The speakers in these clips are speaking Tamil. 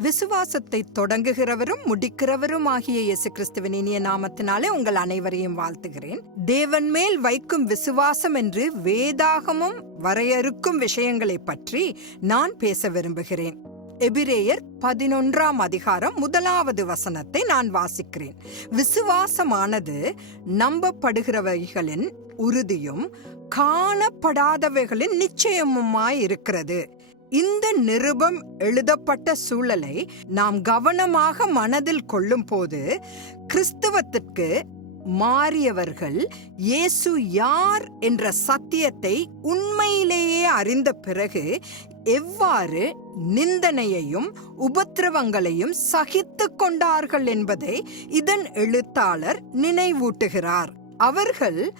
விசுவாசத்தை தொடங்குகிறவரும் முடிக்கிறவரும் ஆகிய இயேசு கிறிஸ்துவின் இனிய நாமத்தினாலே உங்கள் அனைவரையும் வாழ்த்துகிறேன். தேவன் மேல் வைக்கும் விசுவாசம் என்று வேதாகமும் வரையறுக்கும் விஷயங்களை பற்றி நான் பேச விரும்புகிறேன். எபிரேயர் பதினொன்றாம் அதிகாரம் முதலாவது வசனத்தை நான் வாசிக்கிறேன். விசுவாசமானது நம்பப்படுகிறவைகளின் உறுதியும் காணப்படாதவைகளின் நிச்சயமுமாய் இருக்கிறது. இந்த நிருபம் எழுதப்பட்ட சூழலை நாம் கவனமாக மனதில் கொள்ளும்போது கிறிஸ்தவத்திற்கு மாறியவர்கள் இயேசு யார் என்ற சத்தியத்தை உண்மையிலேயே அறிந்த பிறகு எவ்வாறு நிந்தனையையும் உபத்திரவங்களையும் சகித்து கொண்டார்கள் என்பதை இதன் எழுத்தாளர் நினைவூட்டுகிறார். அவர்கள்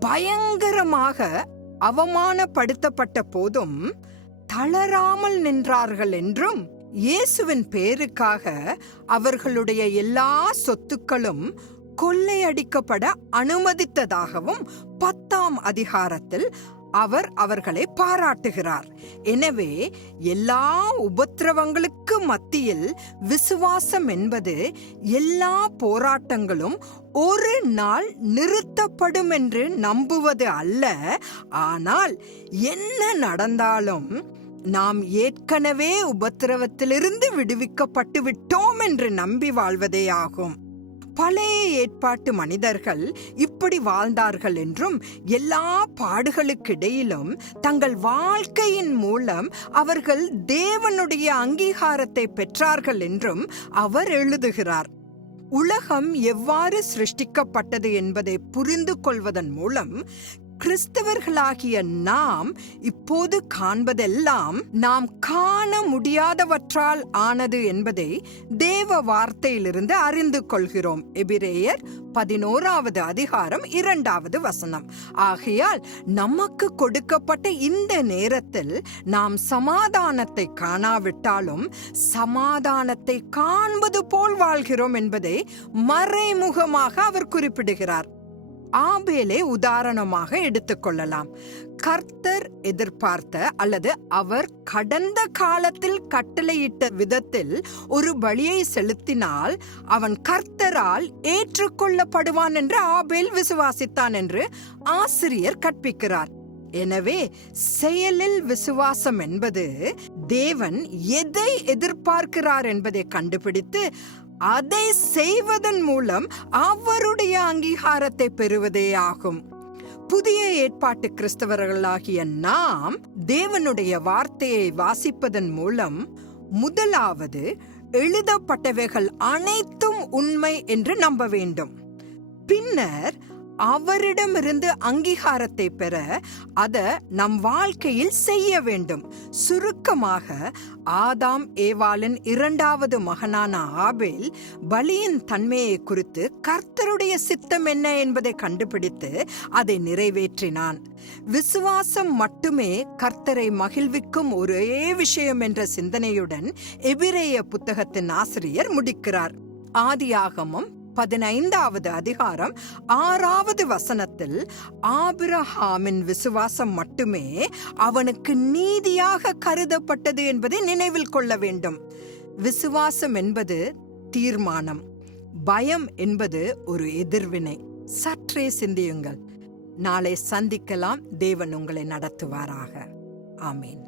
பயங்கரமாக அவமானப்படுத்தப்பட்ட போதும் தளராமல் நின்றார்கள் என்றும் இயேசுவின் பேருக்காக அவர்களுடைய எல்லா சொத்துக்களும் கொள்ளையடிக்கப்பட அனுமதித்ததாகவும் பத்தாம் அதிகாரத்தில் அவர் அவர்களை பாராட்டுகிறார். எனவே எல்லா உபத்திரவங்களுக்கு மத்தியில் விசுவாசம் என்பது எல்லா போராட்டங்களும் ஒரு நாள் நிறுத்தப்படும் என்று நம்புவது அல்ல. ஆனால் என்ன நடந்தாலும் நாம் ஏற்கனவே உபத்திரவத்திலிருந்து விடுவிக்கப்பட்டு விட்டோம் என்று நம்பி வாழ்வதே ஆகும். பழைய ஏற்பாட்டு மனிதர்கள் இப்படி வாழ்ந்தார்கள் என்றும் எல்லா பாடுகளுக்கிடையிலும் தங்கள் வாழ்க்கையின் மூலம் அவர்கள் தேவனுடைய அங்கீகாரத்தை பெற்றார்கள் என்றும் அவர் எழுதுகிறார். உலகம் எவ்வாறு சிருஷ்டிக்கப்பட்டது என்பதை புரிந்து கொள்வதன் மூலம் கிறிஸ்தவர்களாகிய நாம் இப்போது காண்பதெல்லாம் நாம் காண முடியாதவற்றால் ஆனது என்பதை தேவ வார்த்தையிலிருந்து அறிந்து கொள்கிறோம். எபிரேயர் பதினோராவது அதிகாரம் இரண்டாவது வசனம். ஆகையால் நமக்கு கொடுக்கப்பட்ட இந்த நேரத்தில் நாம் சமாதானத்தை காணாவிட்டாலும் சமாதானத்தை காண்பது போல் வாழ்கிறோம் என்பதை மறைமுகமாக அவர் குறிப்பிடுகிறார். ஆபேலே உதாரணமாக எடுத்துக்கொள்ளலாம் கர்த்தர் எதிர்பார்த்த அல்லது அவர் கடந்த காலத்தில் கட்டளையிட்ட விதத்தில் ஒரு பலியை செலுத்தினால் அவன் கர்த்தரால் ஏற்றுக்கொள்ளப்படுவான் என்று ஆபேல் விசுவாசித்தான் என்று ஆசிரியர் கற்பிக்கிறார். எனவே செயலில் விசுவாசம் என்பது தேவன் எதை எதிர்பார்க்கிறார் என்பதை கண்டுபிடித்து அதை செய்வதன் மூலம் அவருடைய அங்கீகாரத்தை பெறுவதே ஆகும். புதிய ஏற்பாட்டு கிறிஸ்தவர்களாகிய நாம் தேவனுடைய வார்த்தையை வாசிப்பதன் மூலம் முதலாவது எழுதப்பட்டவைகள் அனைத்தும் உண்மை என்று நம்ப வேண்டும். பின்னர் அவரிடமிருந்து அங்கீகாரத்தை பெற அத நம் வாழ்க்கையில் செய்ய வேண்டும். சுருக்கமாக ஆதாம் ஏவாளின் இரண்டாவது மகனான ஆபேல் பலியின் தன்மையை குறித்து கர்த்தருடைய சித்தம் என்ன என்பதை கண்டுபிடித்து அதை நிறைவேற்றினான். விசுவாசம் மட்டுமே கர்த்தரை மகிழ்விக்கும் ஒரே விஷயம் என்ற சிந்தனையுடன் எபிரேய புத்தகத்தின் ஆசிரியர் முடிக்கிறார். ஆதியாகமம் பதினைந்தாவது அதிகாரம் ஆறாவது வசனத்தில் ஆபிரஹாமின் விசுவாசம் மட்டுமே அவனுக்கு நீதியாக கருதப்பட்டது என்பதை நினைவில் கொள்ள வேண்டும். விசுவாசம் என்பது தீர்மானம் பயம் என்பது ஒரு எதிர்வினை. சற்றே சிந்தியுங்கள். நாளை சந்திக்கலாம். தேவன் உங்களை நடத்துவாராக. ஆமீன்.